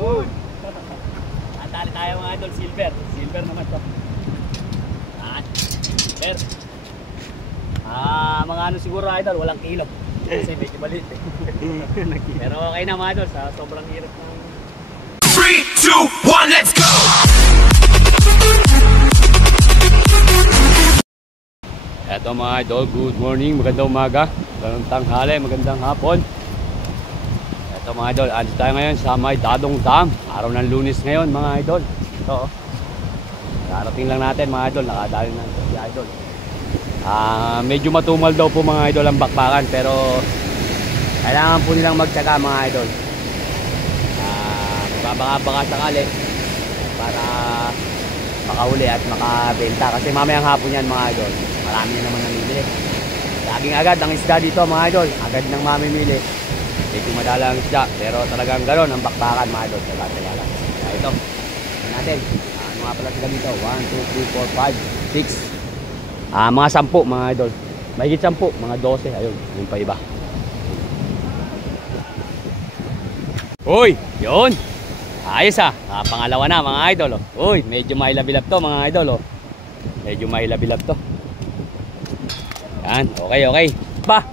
Yun. Tali tayo mga idol, silver. Silver naman to. Silver. Mga ano siguro idol, walang kilo. Kasi medyo maliit eh. Pero okay na mga idol, sa sobrang hirap ng... 3, 2, 1, let's go! Eto mga idol, good morning, magandang umaga, magandang tanghali, magandang hapon. Eto mga idol, alis tayo ngayon sa may Dadong Dam. Araw ng Lunes ngayon mga idol. Ito, narating lang natin mga idol, nakadali na ito si idol. Medyo matumal daw po mga idol ang bakbakan, pero kailangan po nilang magtyaga mga idol. Baka sakali para makahuli at makabenta, kasi mamayang hapon yan mga idol, marami na naman namimili. Laging agad ang isda dito mga idol, agad nang mamimili. Medyo madala ang isda, pero talagang gano'n ang bakbakan mga idol. Taga lang. Kaya ito, natin ano nga pala sila dito, 1, 2, 3, 4, 5, 6, mga 10 mga idol, mahigit 10, mga 12, ayun, yung pa iba. Uy, yun, ayos pangalawa na mga idol oh. Uy, medyo mailabilap to mga idol oh. Medyo mailabilap to. Yan, okay. Pa,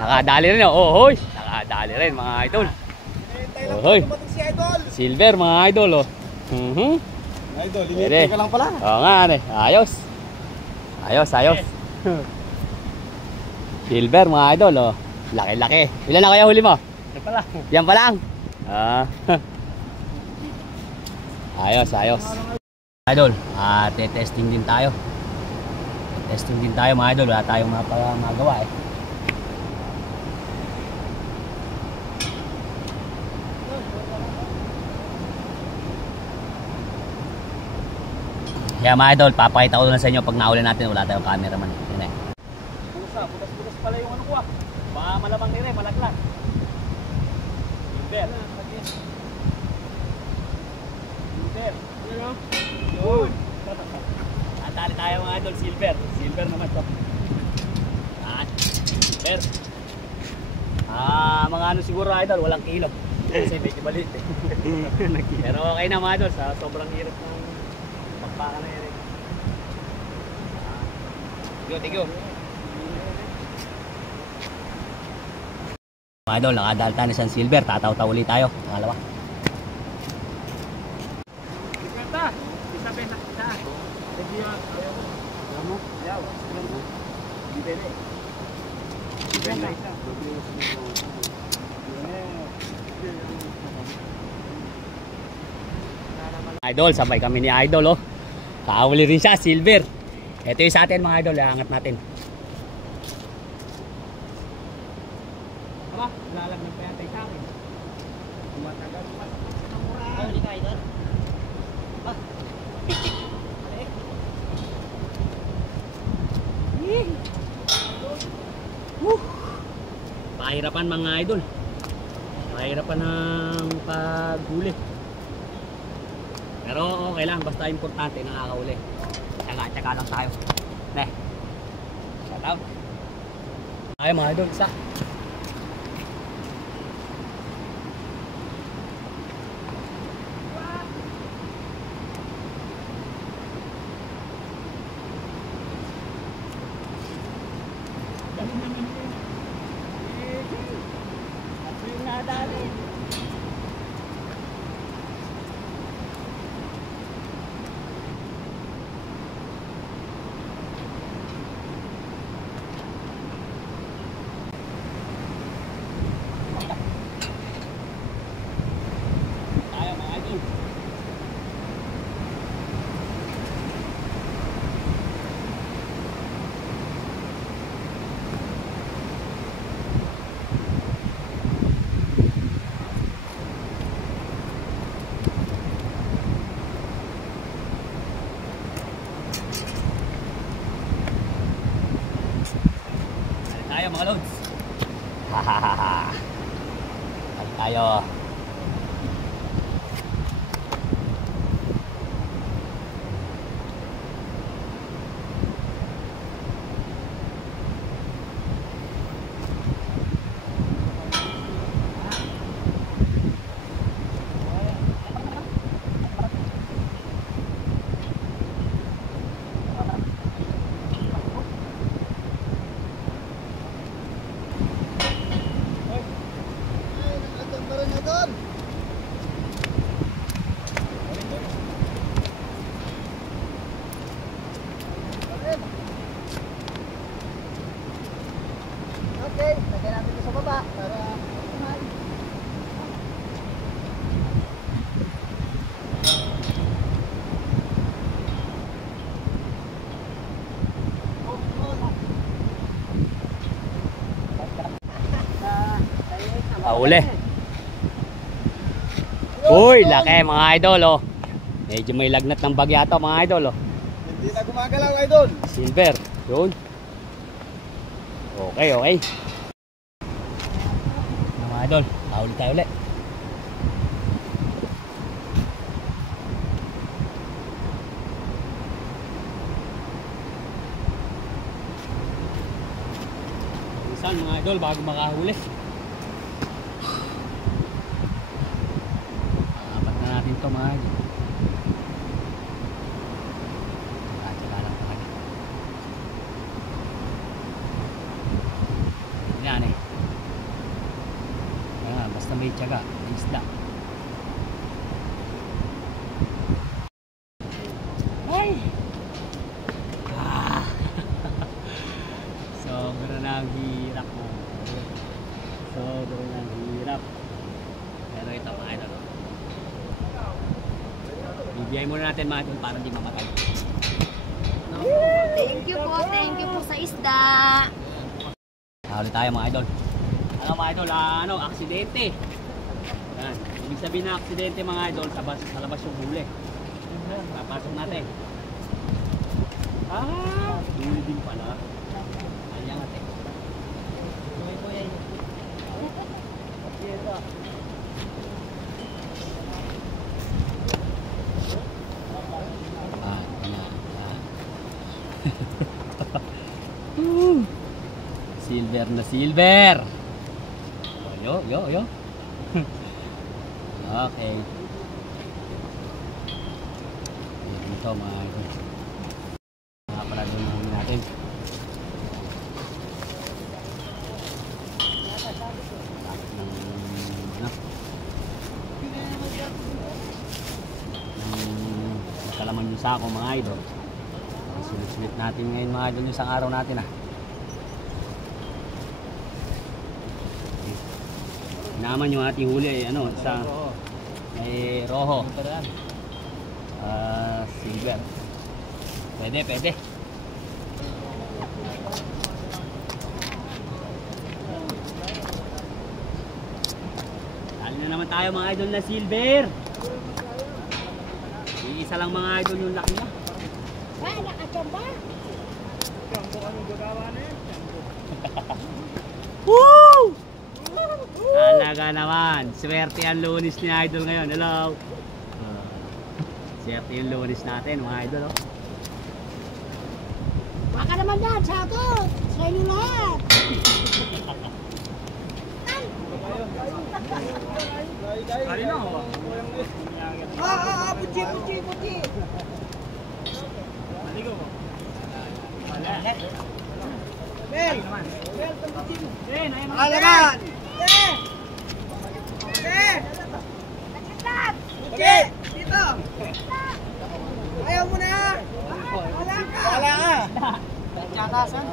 nakadali rin oh. Hoy, nakadali rin mga idol. Hoy, silver mga idol oh. Idol, linipin ka lang pala. Oo nga ayos. Silver mga idol oh. Laki. Ilan na kaya huli mo? Yan pa lang. Ayos. Idol, testing din tayo. Testing din tayo mga idol, wala tayong magawa eh. Kaya mga idol, papakita ko na sa inyo pag nauli natin, wala tayong cameraman. Yan eh. Bukas pala yung ano ko ah. Baka malamang nire, malaglag. Silver. Yun. Tali tayo mga idol, silver. Silver naman to. Silver. Mga ano siguro idol, walang kilo. Kasi medyo maliit eh. Pero okay na mga idol, sa sobrang hirap ng pagpaka na yan eh. Thank you. Mga idol, nakadal tayo sa silver. Tataw-taw ulit tayo. Pangalawa. Idol, sabay kami ni idol oh. Kahuli rin siya, silver. Ito yung sa atin mga idol, angat natin. Lalag pa yata sa akin. Matagal pa. Huli ka idol. Pahirapan mga idol. Pahirapan ng paghuli. Pero okay lang, basta importante nakakahuli. Tsaga lang tayo. Shout out. Ay mga idol, isa. Mga loads. Tayo. Nakahuli. Uy, laki mga idol oh. Medyo may lagnat ng bagya to mga idol oh. Hindi na gumagalaw, idol. Silver. Yun. Okay, okay. Mga idol, huli tayo ulit. Minsan mga idol bago makahuli. Apat na natin to mga idol. Tsaka lang talaga. Yan eh. Basta may tiyaga, may isda. Ay! Sobra na ang hirap mo. Sobra na ang hirap. Pero ito mga idol. Bibiyay muna natin mga idol para hindi mamatay. Thank you po sa isda. Ulit tayo mga idol. Ano mga idol, aksidente. Yan. Ibig sabihin na aksidente mga idol, sa labas yung huli. Papasok natin. Huli din pala. Ayan natin. Silver na silver. Yo. Okay. Dito mga idol. Para doon na huli natin. Kalaman yung sako mga idol. Sulit natin ngayon mga idol yung isang araw natin naman yung ating huli ay sa ay roho. Silver. Pwede. Dali na naman tayo mga idol na silver. Isa lang mga idol yung laki niya. Nakachamba. Kampo anong gagawa na yan? Woo! Talaga naman. Swerte ang Lunes ni idol ngayon. Hello. Swerte yung Lunes natin mga idol. Baka naman yan, shoutout sa inyo lahat. Kali na ho. Puti. Maligo mo. Mel, puti mo. Alaman. Okay, dito. Ayaw mo na. Wala ka. Tsatasan.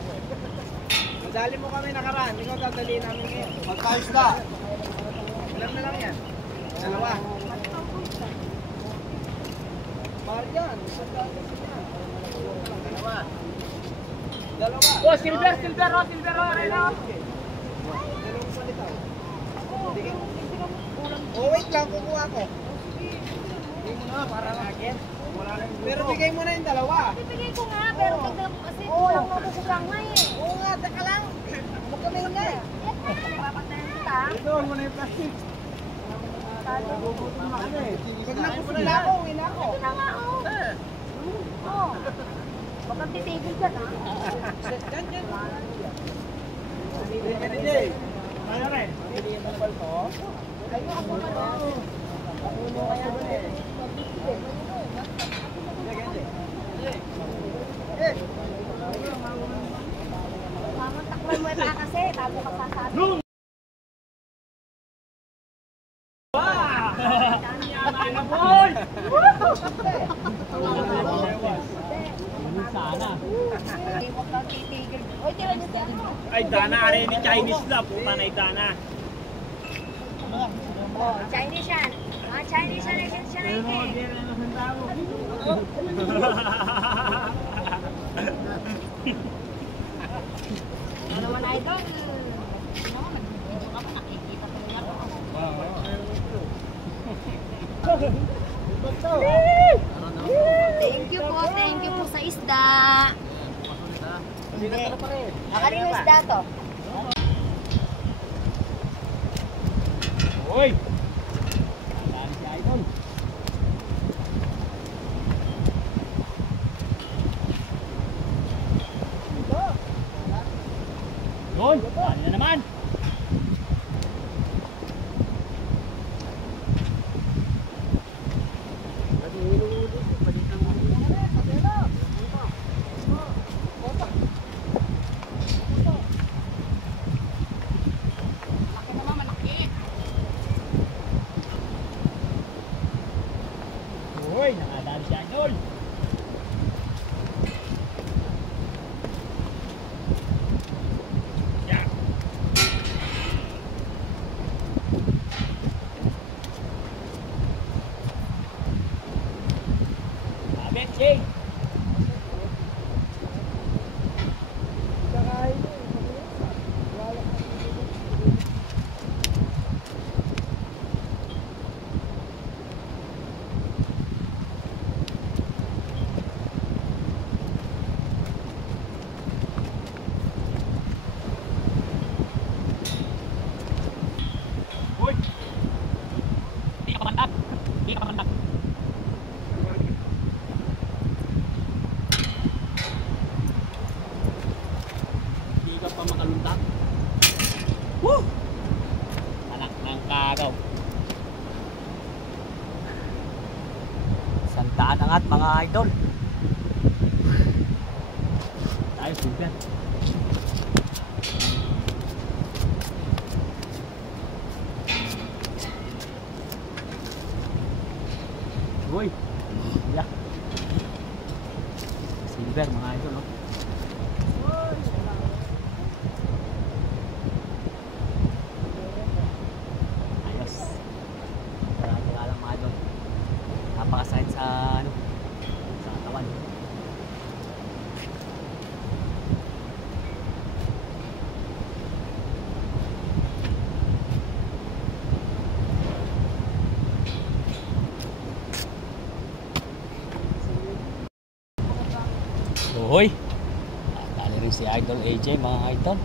Madali mo kami nakaraan. Ikaw dadali namin ngayon. Magkayos ka. Ilan na lang yan? Dalawa. Mahal yan. Dalawa. Oh, silver. Arena. Dalawang salitaw. Oh, wait lang. Kukuha ko. Bigay mo na para akin. Pero bigay mo na yung dalawa. Bibigay ko nga, pero tignan mo kasi kulang mo ko sa sangay eh. Oo nga, teka lang. Huwag kami na. Papatayin kita. Ito, huwag mo na yung plastic. Nagugutom na kami. Pag napusok na ako, uwi na ako. Ito na nga oh. Oh. Baka titigil ka na. Diyan. DJ. Ano rin? Pilihan ng palto. Ayun ako na to. Mamantaklan mo ito kasi, tabo ka sasabi. Sana. Huwag kang titigil. Oy, tira niyo dyan. Ay, Dana, are ni Chinese lang. Puta na Dana. Oh, Chinese yan. Chinese yan. Siya na yun eh. Ano naman idol? Ano, nag-video ka pa, nakikita ko nila. Thank you po sa isda. Hindi. Kanino isda to? Uy! Daan si Idol. Yun! Daan na naman! Uy! Nakadaan si Idol! Yan! Abet, Ching! Uy! Di ka pamandak! Di ka pamandak! Di ka pa makaluntak! Woo! Anak ng kagaw! Santaan angat mga idol. Tayo, super! Uy! Yeah. Silver mga idol, no? Ayos. Marami nga lang mga idol. Napakasakit sa ano, sa katawan. Uhoy! Tali rin si Idol AJ mga idol.